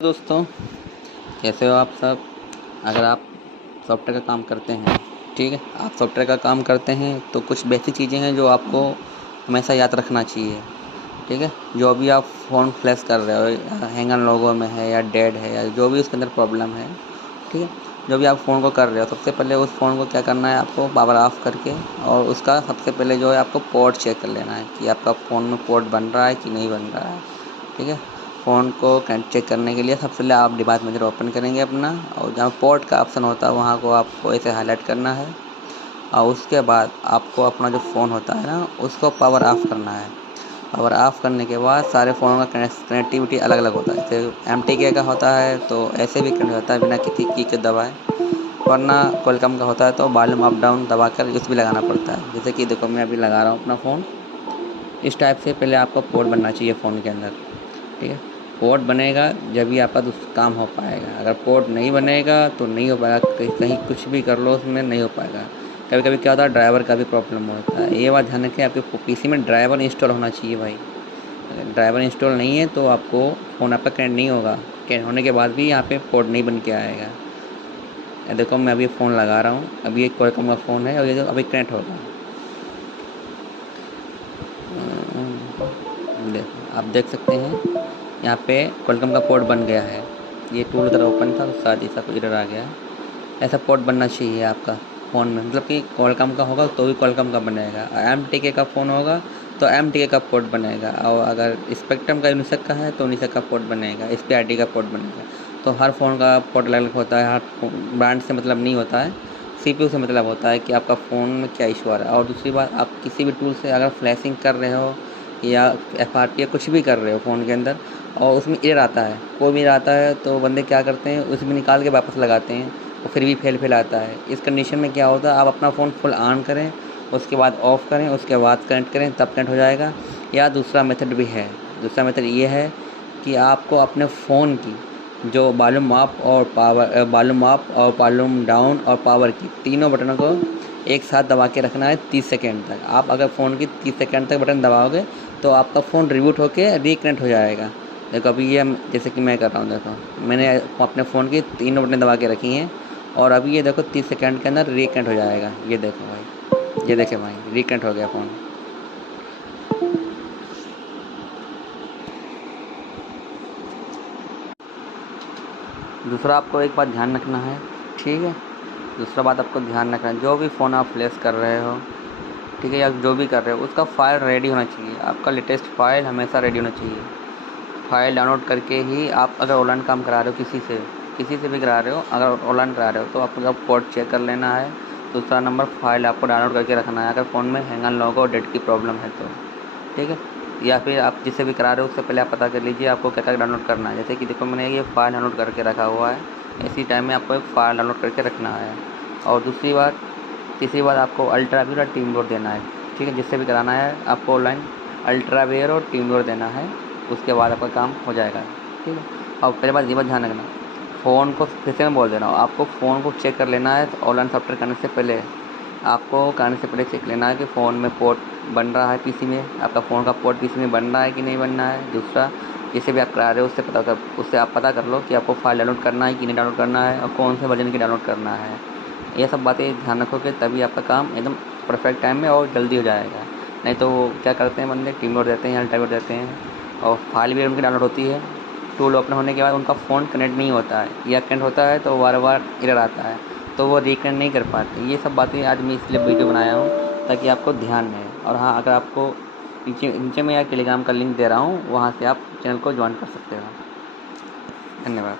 दोस्तों, कैसे हो आप सब। अगर आप सॉफ्टवेयर का काम करते हैं, ठीक है, आप सॉफ्टवेयर का काम करते हैं तो कुछ बेसिक चीज़ें हैं जो आपको हमेशा याद रखना चाहिए। ठीक है, जो भी आप फ़ोन फ्लैश कर रहे हो, हैंग ऑन लोगो में है या डेड है या जो भी उसके अंदर प्रॉब्लम है, ठीक है, जो भी आप फ़ोन को कर रहे हो, सबसे पहले उस फ़ोन को क्या करना है, आपको पावर ऑफ करके और उसका सबसे पहले जो है आपको पोर्ट चेक कर लेना है कि आपका फ़ोन में पोर्ट बन रहा है कि नहीं बन रहा है। ठीक है, फ़ोन को चेक करने के लिए सबसे पहले आप डिवाइस मैनेजर ओपन करेंगे अपना, और जहाँ पोर्ट का ऑप्शन होता है वहाँ को आपको ऐसे हाईलाइट करना है, और उसके बाद आपको अपना जो फ़ोन होता है ना, उसको पावर ऑफ करना है। पावर ऑफ करने के बाद सारे फ़ोनों का कनेक्टिविटी अलग अलग होता है। जैसे MTK का होता है तो ऐसे भी कनेक्ट होता है बिना किसी की के दबाए, वरना क्वालकॉम का होता है तो वॉल्यूम अप डाउन दबा कर उस भी लगाना पड़ता है। जैसे कि देखो, मैं अभी लगा रहा हूँ अपना फ़ोन, इस टाइप से पहले आपका पोर्ट बनना चाहिए फ़ोन के अंदर। ठीक है, पोर्ट बनेगा जब भी आपका काम हो पाएगा। अगर पोर्ट नहीं बनेगा तो नहीं हो पाएगा, कहीं कुछ भी कर लो उसमें नहीं हो पाएगा। कभी कभी क्या होता है, ड्राइवर का भी प्रॉब्लम होता है। ये बात ध्यान रखें, आपके PC में ड्राइवर इंस्टॉल होना चाहिए भाई। अगर ड्राइवर इंस्टॉल नहीं है तो आपको फ़ोन आपका कनेक्ट नहीं होगा। कनेक्ट होने के बाद भी यहाँ पे पोर्ट नहीं बन के आएगा। ये देखो, मैं अभी फ़ोन लगा रहा हूँ, अभी एक क्वालकॉम का फ़ोन है और ये जो अभी कनेक्ट होगा। देखो, आप देख सकते हैं यहाँ पे क्वालकॉम का पोर्ट बन गया है। ये टूल उधर ओपन था तो शायद ऐसा कुछ इधर आ गया। ऐसा पोर्ट बनना चाहिए आपका फ़ोन में, मतलब कि क्वालकॉम का होगा तो भी क्वालकॉम का बनेगा, MTK का फ़ोन होगा तो MTK का पोर्ट बनेगा, और अगर स्पेक्ट्रम का यूनिसेक का है तो यूनिसेक का पोर्ट बनेगा, SPID का पोर्ट बनेगा। तो हर फ़ोन का पोर्ट अलग अलग होता है, हर ब्रांड से मतलब नहीं होता है, CPU से मतलब होता है कि आपका फ़ोन में क्या इशू आ रहा है। और दूसरी बात, आप किसी भी टूल से अगर फ्लैशिंग कर रहे हो या FRP या कुछ भी कर रहे हो फ़ोन के अंदर और उसमें एरर आता है, कोई भी आता है, तो बंदे क्या करते हैं, उसमें निकाल के वापस लगाते हैं और फिर भी फेल आता है। इस कंडीशन में क्या होता है, आप अपना फ़ोन फुल ऑन करें, उसके बाद ऑफ़ करें, उसके बाद कनेक्ट करें, तब कनेक्ट हो जाएगा। या दूसरा मेथड भी है, दूसरा मेथड ये है कि आपको अपने फ़ोन की जो वॉल्यूम अप और वॉल्यूम डाउन और पावर की तीनों बटनों को एक साथ दबा के रखना है 30 सेकेंड तक। आप अगर फ़ोन की 30 सेकेंड तक बटन दबाओगे तो आपका फ़ोन रिबूट होकर रिकनेक्ट हो जाएगा। देखो, अभी ये जैसे कि मैं कर रहा हूँ, देखो मैंने अपने फ़ोन की तीनों बटन दबा के रखी हैं और अभी ये देखो 30 सेकेंड के अंदर रिकनेक्ट हो जाएगा। ये देखो भाई, ये देखे भाई, रिकनेक्ट हो गया फ़ोन। दूसरा आपको एक बात ध्यान रखना है, ठीक है, दूसरा बात आपको ध्यान रखना है, जो भी फ़ोन आप फ्लैश कर रहे हो, ठीक है, या जो भी कर रहे हो, उसका फ़ाइल रेडी होना चाहिए। आपका लेटेस्ट फ़ाइल हमेशा रेडी होना चाहिए। फ़ाइल डाउनलोड करके ही आप अगर ऑनलाइन काम करा रहे हो किसी से भी करा रहे हो, अगर ऑनलाइन करा रहे हो तो आपका पोर्ट चेक कर लेना है। दूसरा नंबर, फ़ाइल आपको डाउनलोड करके रखना है अगर फ़ोन में हैंग ऑन लोगो और डेट की प्रॉब्लम है तो, ठीक है। या फिर आप जिससे भी करा रहे हो उससे पहले आप पता कर लीजिए आपको क्या क्या डाउनलोड करना है। जैसे कि देखो, मैंने ये फ़ाइल डाउनलोड करके रखा हुआ है, इसी टाइम में आपको एक फ़ाइल डाउनलोड करके रखना है। और तीसरी बात, आपको अल्ट्रावेयर और टीम लोड देना है, ठीक है। जिससे भी कराना है आपको ऑनलाइन अल्ट्रावेयर और टीम लोड देना है, उसके बाद आपका काम हो जाएगा, ठीक है। और पहले बात ये बात ध्यान रखना, फ़ोन को फिर से मैं बोल दे रहा हूँ, आपको फ़ोन को चेक कर लेना है ऑनलाइन सॉफ्टवेयर करने से पहले चेक लेना है कि फ़ोन में पोर्ट बन रहा है, PC में आपका फ़ोन का पोर्ट PC में बन रहा है कि नहीं बन रहा है। दूसरा, जिसे भी आप करा रहे हो उससे आप पता कर लो कि आपको फ़ाइल डाउनलोड करना है कि नहीं डाउनलोड करना है और कौन से वर्जन की डाउनलोड करना है। ये सब बातें ध्यान रखोगे तभी आपका काम एकदम परफेक्ट टाइम में और जल्दी हो जाएगा। नहीं तो वो क्या करते हैं बंदे, टीम लोड देते हैं या अल्ट्रा लोड देते हैं और फाइल भी उनकी डाउनलोड होती है, टूल ओपन होने के बाद उनका फ़ोन कनेक्ट नहीं होता है या कनेक्ट होता है तो बार बार एरर आता है, तो वो रिकनेक्ट नहीं कर पाते। ये सब बातें आज मैं इसलिए वीडियो बनाया हूँ ताकि आपको ध्यान रहे। और हाँ, अगर आपको नीचे में या टेलीग्राम का लिंक दे रहा हूँ, वहाँ से आप चैनल को ज्वाइन कर सकते हो। धन्यवाद।